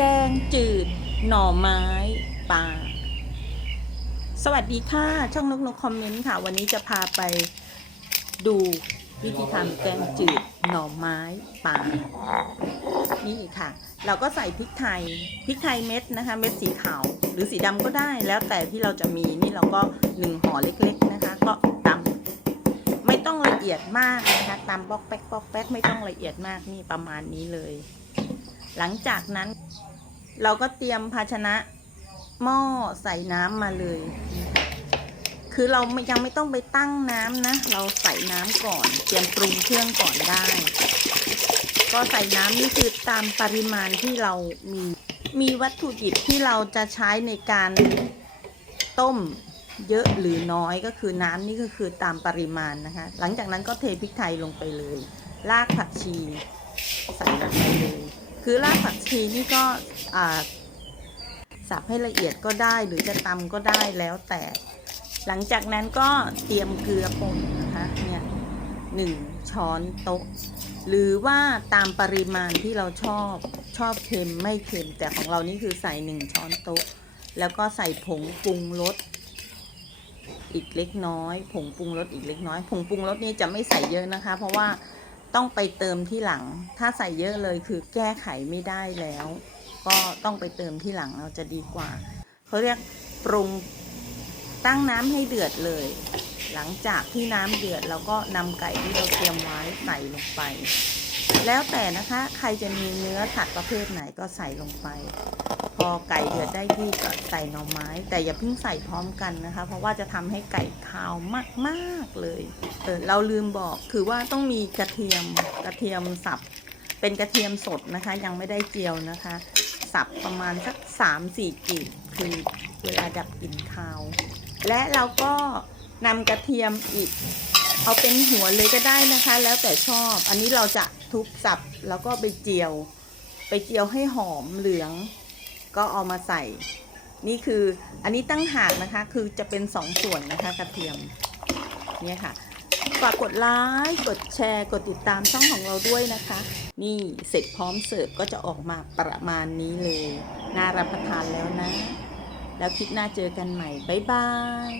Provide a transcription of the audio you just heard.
แกงจืด หน่อไม้ปลาสวัสดีค่ะ ช่องนกนกคอมเมนต์ค่ะ วันนี้จะพาไปดูวิธีทำแกงจืด หน่อไม้ปลานี่ค่ะ เราก็ใส่พริกไทยพริกไทยเม็ดนะคะ เม็ดสีขาวหรือสีดำก็ได้แล้วแต่ที่เราจะมีนี่เราก็หนึ่งห่อเล็กๆนะคะ ก็ตำไม่ต้องละเอียดมากนะคะตำปอกแป๊กปอกแป๊กไม่ต้องละเอียดมากนี่ประมาณนี้เลย หลังจากนั้น เราก็เตรียมภาชนะหม้อใส่น้ำมาเลย คือเรายังไม่ต้องไปตั้งน้ำนะ เราใส่น้ำก่อน เตรียมปรุงเครื่องก่อนได้ ก็ใส่น้ำนี่คือตามปริมาณที่เรามี มีวัตถุดิบที่เราจะใช้ในการต้มเยอะหรือน้อยก็คือน้ำนี่ก็คือตามปริมาณนะคะ หลังจากนั้นก็เทพริกไทยลงไปเลย รากผักชี ใส่ คือรากผักชีนี่ก็อ่าสับให้ละเอียดก็ได้หรือจะตำก็ได้แล้วแต่ หลังจากนั้นก็เตรียมเกลือป่นนะคะเนี่ยหนึ่งช้อนโต๊ะ หรือว่าตามปริมาณที่เราชอบชอบเค็มไม่เค็มแต่ของเรานี่คือใส่หนึ่งช้อนโต๊ะ แล้วก็ใส่ผงปรุงรสอีกเล็กน้อย ผงปรุงรสอีกเล็กน้อย ผงปรุงรสนี่จะไม่ใส่เยอะนะคะ เพราะว่า ต้องไปเติมที่หลัง ถ้าใส่เยอะเลยคือแก้ไขไม่ได้แล้ว ก็ต้องไปเติมที่หลังเราจะดีกว่า เขาเรียกปรุงตั้งน้ำให้เดือดเลย หลังจากที่น้ำเดือดเราก็นำไก่ที่เราเตรียมไว้ใส่ลงไป แล้วแต่นะคะ ใครจะมีเนื้อสัตว์ประเภทไหนก็ใส่ลงไป พอไก่เดือดได้ที่ก็ใส่หน่อไม้ แต่อย่าเพิ่งใส่พร้อมกันนะคะ เพราะว่าจะทำให้ไก่คาวมากๆเลยเออเราลืมบอกคือว่าต้องมีกระเทียมกระเทียมสับ เป็นกระเทียมสดนะคะ ยังไม่ได้เจียวนะคะ สับประมาณสักสามสี่กลีบคือเวลาดับกลิ่นคาว และเราก็นำกระเทียมอีก เอาเป็นหัวเลยก็ได้นะคะ แล้วแต่ชอบ อันนี้เราจะทุบสับแล้วก็ไปเจียว ไปเจียวให้หอมเหลือง ก็เอามาใส่ นี่คืออันนี้ตั้งหากนะคะคือจะเป็นสองส่วนนะคะกระเทียมเนี่ยค่ะฝากกดไลค์กดแชร์ กดติดตามช่องของเราด้วยนะคะ นี่เสร็จพร้อมเสิร์ฟก็จะออกมาประมาณนี้เลย น่ารับประทานแล้วนะ แล้วคลิปหน้าเจอกันใหม่ บ๊ายบาย